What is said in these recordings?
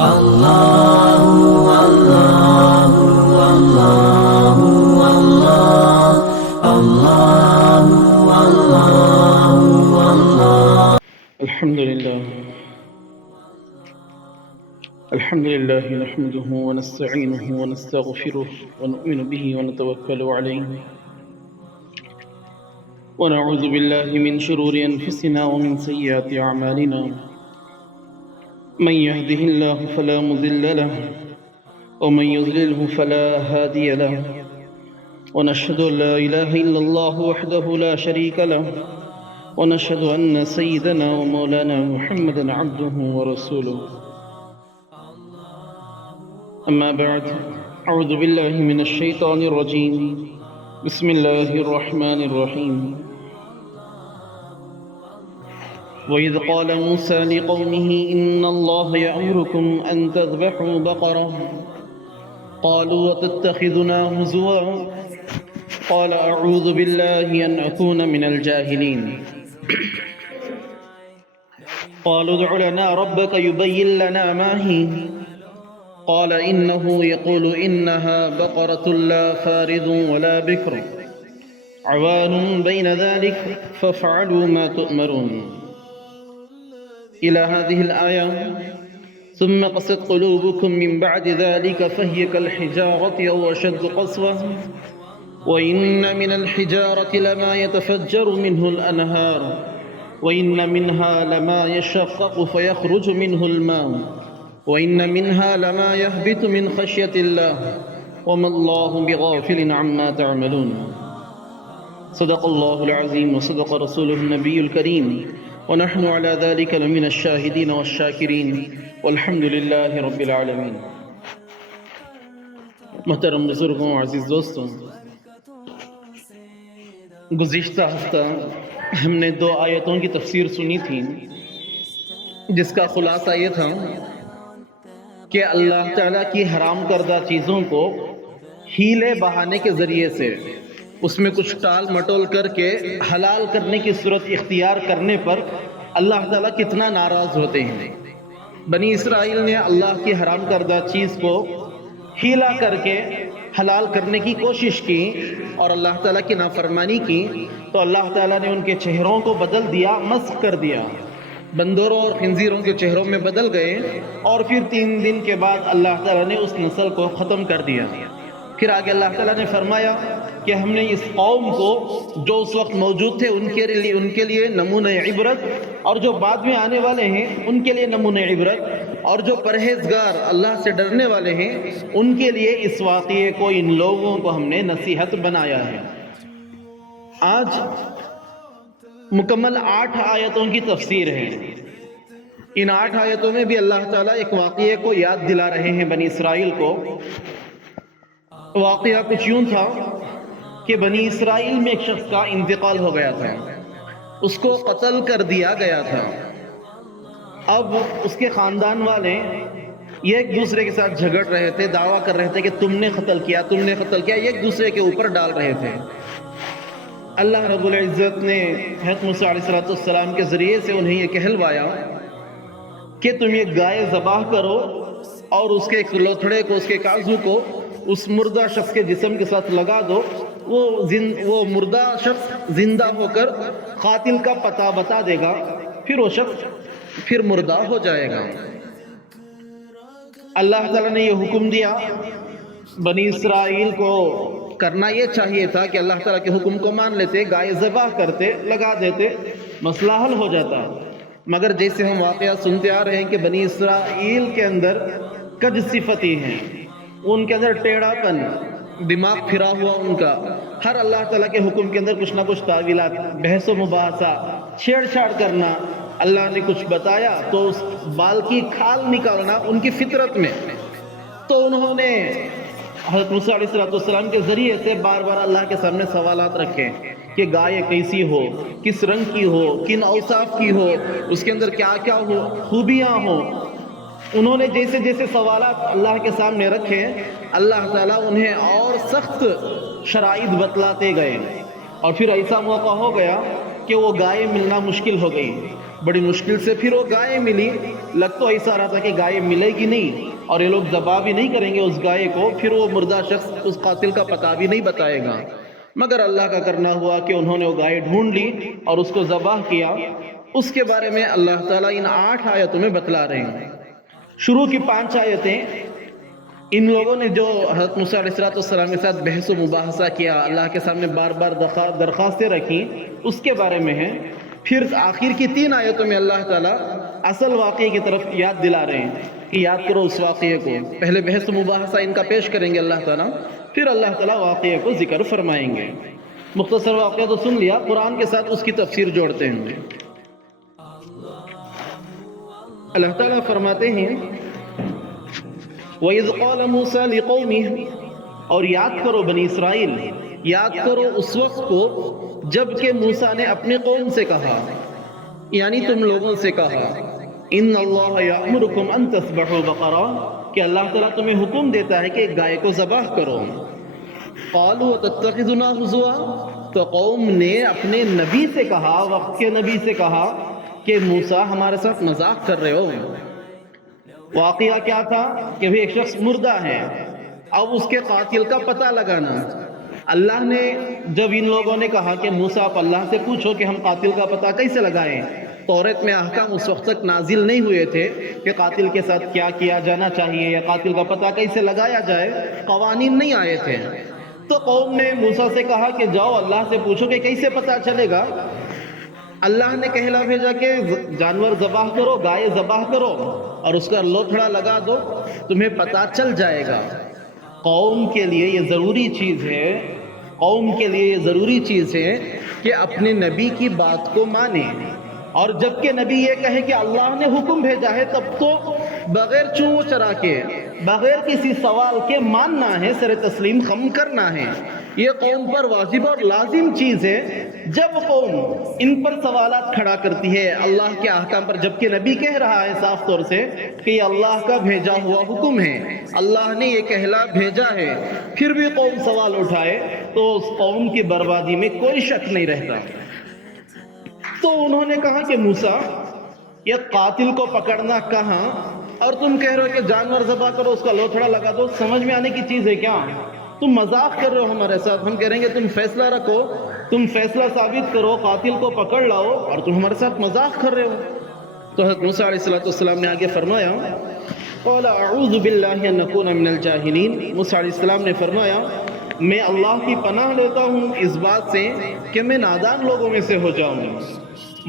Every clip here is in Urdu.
الحمد لله نحمده ونستعينه ونستغفره ونؤمن به ونتوكل عليه ونعوذ بالله من شرور أنفسنا ومن سيئات أعمالنا من يهده الله فلا مضل له ومن يضلله فلا هادي له ونشهد أن لا إله إلا الله وحده لا شريك له ونشهد أن سيدنا ومولانا محمدا عبده ورسوله أما بعد أعوذ بالله من الشيطان الرجيم بسم الله الرحمن الرحيم وإذ قال موسى لقومه إن الله يأمركم أن تذبحوا بقرة قالوا وتتخذنا هزوا قال أعوذ بالله أن أكون من الجاهلين قالوا ادع لنا ربك يبين لنا ما هي قال إنه يقول إنها بقرة لا فارض ولا بكر عوان بين ذلك فافعلوا ما تؤمرون إلى هذه الآية ثم قست قلوبكم من بعد ذلك فهي كالحجارة أو أشد قسوة وإن من الحجارة لما يتفجر منه الأنهار وإن منها لما يشقق فيخرج منه الماء وإن منها لما يهبط من خشية الله وما الله بغافل عما تعملون صدق الله العظيم وصدق رسوله النبي الكريم ونحن على ذلك لمن الشاهدين والشاكرين والحمد لله رب العالمين. محترم بزرگوں، عزیز دوستوں، گزشتہ ہفتہ ہم نے 2 آیتوں کی تفسیر سنی تھی جس کا خلاصہ یہ تھا کہ اللہ تعالیٰ کی حرام کردہ چیزوں کو ہیلے بہانے کے ذریعے سے اس میں کچھ ٹال مٹول کر کے حلال کرنے کی صورت اختیار کرنے پر اللہ تعالیٰ کتنا ناراض ہوتے ہیں. بنی اسرائیل نے اللہ کی حرام کردہ چیز کو ہیلا کر کے حلال کرنے کی کوشش کی اور اللہ تعالیٰ کی نافرمانی کی تو اللہ تعالیٰ نے ان کے چہروں کو بدل دیا، مسخ کر دیا، بندروں اور خنزیروں کے چہروں میں بدل گئے اور پھر 3 دن کے بعد اللہ تعالیٰ نے اس نسل کو ختم کر دیا. پھر آگے اللہ تعالیٰ نے فرمایا کہ ہم نے اس قوم کو جو اس وقت موجود تھے ان کے لیے نمونہ عبرت اور جو بعد میں آنے والے ہیں ان کے لیے نمونہ عبرت اور جو پرہیزگار اللہ سے ڈرنے والے ہیں ان کے لیے اس واقعے کو، ان لوگوں کو ہم نے نصیحت بنایا ہے. آج مکمل 8 آیتوں کی تفسیر ہے. ان 8 آیتوں میں بھی اللہ تعالیٰ ایک واقعے کو یاد دلا رہے ہیں بنی اسرائیل کو. واقعہ کچھ یوں تھا کہ بنی اسرائیل میں ایک شخص کا انتقال ہو گیا تھا، اس کو قتل کر دیا گیا تھا. اب اس کے خاندان والے یہ ایک دوسرے کے ساتھ جھگڑ رہے تھے، دعویٰ کر رہے تھے کہ تم نے قتل کیا، ایک دوسرے کے اوپر ڈال رہے تھے. اللہ رب العزت نے حضرت موسیٰ علیہ السلام کے ذریعے سے انہیں یہ کہلوایا کہ تم یہ گائے ذبح کرو اور اس کے ایک لوتھڑے کو، اس کے کاجو کو اس مردہ شخص کے جسم کے ساتھ لگا دو. وہ مردہ شخص زندہ ہو کر قاتل کا پتہ بتا دے گا، پھر وہ شخص پھر مردہ ہو جائے گا. اللہ تعالیٰ نے یہ حکم دیا. بنی اسرائیل کو کرنا یہ چاہیے تھا کہ اللہ تعالیٰ کے حکم کو مان لیتے، گائے ذبح کرتے، لگا دیتے، مسئلہ حل ہو جاتا. مگر جیسے ہم واقعہ سنتے آ رہے ہیں کہ بنی اسرائیل کے اندر کج صفتی ہیں، ان کے اندر ٹیڑھا پن، دماغ پھرا ہوا ان کا، ہر اللہ تعالیٰ کے حکم کے اندر کچھ نہ کچھ تعویلات، بحث و مباحثہ، چھیڑ چھاڑ کرنا. اللہ نے کچھ بتایا تو اس بال کی کھال نکالنا ان کی فطرت میں. تو انہوں نے حضرت موسیٰ علیہ السلام کے ذریعے سے بار بار اللہ کے سامنے سوالات رکھے کہ گائے کیسی ہو، کس رنگ کی ہو، کن اوصاف کی ہو، اس کے اندر کیا کیا ہو، خوبیاں ہوں. انہوں نے جیسے جیسے سوالات اللہ کے سامنے رکھے، اللہ تعالیٰ انہیں اور سخت شرائط بتلاتے گئے اور پھر ایسا موقع ہو گیا کہ وہ گائے ملنا مشکل ہو گئی. بڑی مشکل سے پھر وہ گائے ملی لگ تو ایسا رہا تھا کہ گائے ملے گی نہیں اور یہ لوگ ذبح بھی نہیں کریں گے اس گائے کو، پھر وہ مردہ شخص اس قاتل کا پتہ بھی نہیں بتائے گا، مگر اللہ کا کرنا ہوا کہ انہوں نے وہ گائے ڈھونڈ لی اور اس کو ذبح کیا۔ اس کے بارے میں اللہ تعالیٰ ان 8 آیتوں میں بتلا رہے ہیں۔ شروع کی 5 آیتیں ان لوگوں نے جو حضرت موسیٰ علیہ السلام کے ساتھ بحث و مباحثہ کیا، اللہ کے سامنے بار بار درخواستیں رکھی، اس کے بارے میں ہے۔ پھر آخر کی 3 آیتوں میں اللہ تعالیٰ اصل واقعے کی طرف یاد دلا رہے ہیں کہ یاد کرو اس واقعے کو۔ پہلے بحث و مباحثہ ان کا پیش کریں گے اللہ تعالیٰ، پھر اللہ تعالیٰ واقعے کو ذکر فرمائیں گے۔ مختصر واقعہ تو سن لیا، قرآن کے ساتھ اس کی تفسیر جوڑتے ہیں۔ اللہ تعالیٰ فرماتے ہیں وَإِذْ قَالَ مُوسَىٰ لِقَوْمِهِ، اور یاد کرو بنی اسرائیل، یاد کرو اس وقت کو جب کہ موسیٰ نے اپنی قوم سے کہا، یعنی تم لوگوں سے کہا، ان اللہ یأمرکم ان تذبحوا بقرہ، کہ اللہ تعالیٰ تمہیں حکم دیتا ہے کہ ایک گائے کو ذبح کرو۔ قالوا تتخذنا ہزوا، تو قوم نے اپنے نبی سے کہا، وقت کے نبی سے کہا کہ موسیٰ ہمارے ساتھ مذاق کر رہے ہو۔ واقعہ کیا تھا کہ ایک شخص مردہ ہے، اب اس کے قاتل کا پتہ لگانا۔ اللہ نے جب ان لوگوں نے کہا کہ موسیٰ آپ اللہ سے پوچھو کہ ہم قاتل کا پتہ کیسے لگائیں، توریت میں احکام اس وقت تک نازل نہیں ہوئے تھے کہ قاتل کے ساتھ کیا کیا جانا چاہیے یا قاتل کا پتہ کیسے لگایا جائے، قوانین نہیں آئے تھے۔ تو قوم نے موسیٰ سے کہا کہ جاؤ اللہ سے پوچھو کہ کیسے پتہ چلے گا۔ اللہ نے کہلا بھیجا کہ جانور ذبح کرو، گائے ذبح کرو اور اس کا لوتھڑا لگا دو، تمہیں پتہ چل جائے گا۔ قوم کے لیے یہ ضروری چیز ہے، قوم کے لیے یہ ضروری چیز ہے کہ اپنے نبی کی بات کو مانے، اور جب کہ نبی یہ کہے کہ اللہ نے حکم بھیجا ہے تب تو بغیر چوں چرا کے، بغیر کسی سوال کے ماننا ہے، سر تسلیم خم کرنا ہے۔ یہ قوم پر واجب اور لازم چیز ہے۔ جب قوم ان پر سوالات کھڑا کرتی ہے اللہ کے احکام پر، جبکہ نبی کہہ رہا ہے صاف طور سے کہ یہ اللہ کا بھیجا ہوا حکم ہے، اللہ نے یہ کہلا بھیجا ہے، پھر بھی قوم سوال اٹھائے تو اس قوم کی بربادی میں کوئی شک نہیں رہتا۔ تو انہوں نے کہا کہ موسیٰ یہ قاتل کو پکڑنا کہاں، اور تم کہہ رہے ہو کہ جانور ذبح کرو، اس کا لوتھڑا لگا دو، سمجھ میں آنے کی چیز ہے کیا؟ تم مذاق کر رہے ہو ہمارے ساتھ۔ ہم کہہ رہے ہیں کہ تم فیصلہ رکھو، تم فیصلہ ثابت کرو، قاتل کو پکڑ لاؤ، اور تم ہمارے ساتھ مذاق کر رہے ہو۔ تو حضرت موسیٰ علیہ السلام نے آگے فرمایا قال اعوذ باللہ ان اکون من الجاہلین، موسیٰ علیہ السلام نے فرمایا میں اللہ کی پناہ لیتا ہوں اس بات سے کہ میں نادان لوگوں میں سے ہو جاؤں۔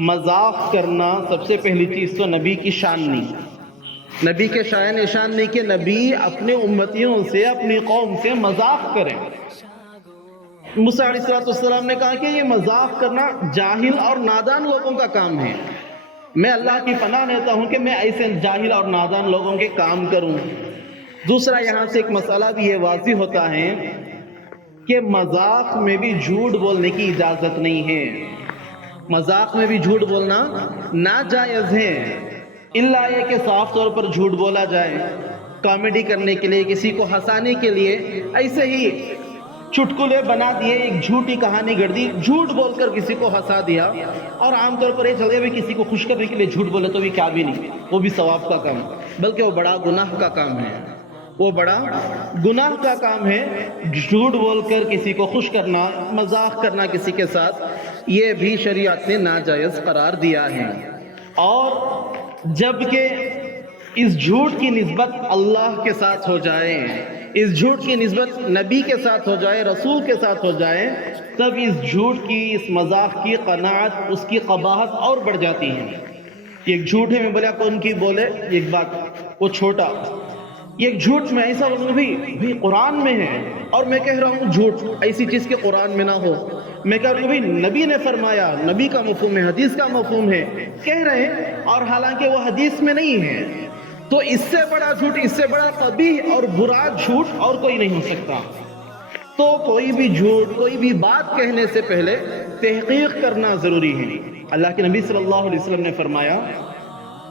مذاق کرنا سب سے پہلی چیز تو نبی کی شان نہیں، نبی کے شایان نشان نہیں کہ نبی اپنے امتیوں سے، اپنی قوم سے مذاق کریں۔ موسیٰ علیہ السلام نے کہا کہ یہ مذاق کرنا جاہل اور نادان لوگوں کا کام ہے، میں اللہ کی پناہ لیتا ہوں کہ میں ایسے جاہل اور نادان لوگوں کے کام کروں۔ دوسرا یہاں سے ایک مسئلہ بھی یہ واضح ہوتا ہے کہ مذاق میں بھی جھوٹ بولنے کی اجازت نہیں ہے، مذاق میں بھی جھوٹ بولنا ناجائز ہے، الا یہ کہ صاف طور پر جھوٹ بولا جائے کامیڈی کرنے کے لیے، کسی کو ہنسانے کے لیے، ایسے ہی چٹکلے بنا دیے، ایک جھوٹی کہانی گڑھ دی، جھوٹ بول کر کسی کو ہنسا دیا، اور عام طور پر یہ چل گیا بھی کسی کو خوش کرنے کے لیے جھوٹ بولے تو بھی کیا بھی نہیں، وہ بھی ثواب کا کام، بلکہ وہ بڑا گناہ کا کام ہے، وہ بڑا گناہ کا کام ہے۔ جھوٹ بول کر کسی کو خوش کرنا، مذاق کرنا کسی کے ساتھ، یہ بھی شریعت نے ناجائز قرار دیا ہے۔ اور جبکہ اس جھوٹ کی نسبت اللہ کے ساتھ ہو جائے، اس جھوٹ کی نسبت نبی کے ساتھ ہو جائے، رسول کے ساتھ ہو جائے، تب اس جھوٹ کی، اس مذاق کی قناعت، اس کی قباحت اور بڑھ جاتی ہے۔ ایک جھوٹ ہے، میں بولا کون کی بولے ایک بات، وہ چھوٹا، ایک جھوٹ میں ایسا بھی قرآن میں ہے، اور میں کہہ رہا ہوں جھوٹ ایسی چیز کے قرآن میں نہ ہو، میں کہہ رہا ہوں بھی نبی نے فرمایا، نبی کا مفہوم ہے، حدیث کا مفہوم ہے، کہہ رہے ہیں، اور حالانکہ وہ حدیث میں نہیں ہے۔ تو اس سے بڑا جھوٹ، اس سے بڑا قبیح اور برا جھوٹ اور کوئی نہیں ہو سکتا۔ تو کوئی بھی جھوٹ، کوئی بھی بات کہنے سے پہلے تحقیق کرنا ضروری ہے۔ اللہ کے نبی صلی اللہ علیہ وسلم نے فرمایا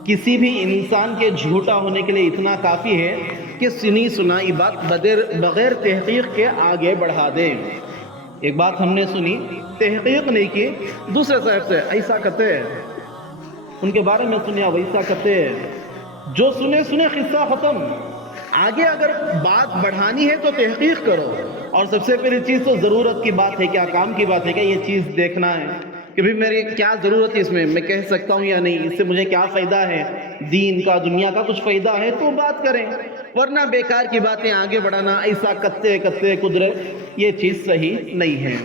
کسی بھی انسان کے جھوٹا ہونے کے لیے اتنا کافی ہے کہ سنی سنائی بات بغیر تحقیق کے آگے بڑھا دے۔ ایک بات ہم نے سنی، تحقیق نہیں کی، دوسرے صاحب سے ایسا کہتے ہیں، ان کے بارے میں سنیا ویسا کہتے ہیں، جو سنے سنے قصہ ختم. آگے اگر بات بڑھانی ہے تو تحقیق کرو، اور سب سے پہلی چیز تو ضرورت کی بات ہے، کیا کام کی بات ہے، کیا یہ چیز دیکھنا ہے کہ بھی میری کیا ضرورت ہے، اس میں کہہ سکتا ہوں یا نہیں، اس سے مجھے کیا فائدہ ہے، دین کا دنیا کا کچھ فائدہ ہے تو بات کریں، ورنہ بیکار کی باتیں آگے بڑھانا ایسا کتے کتے قدرت، یہ چیز صحیح نہیں ہے.